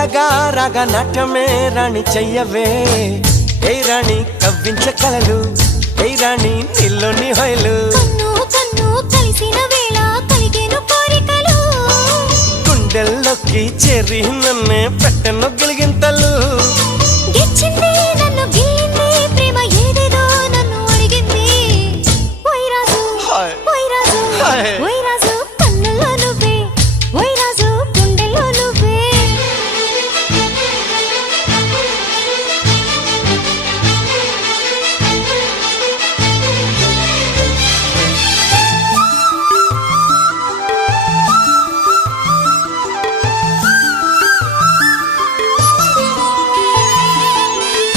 మెల్లగా రాగా నాట్యమే రాణి చెయ్యవే ఏ రాణి కవ్వించ కలలు ఏ రాణి నీలోని హొయలు కన్ను కన్ను కలిసిన వేళ కలిగేను కోరికలు గుండెల్లోకి చేరి నన్నే పెట్టెను గిలిగింతలు గిచ్చింది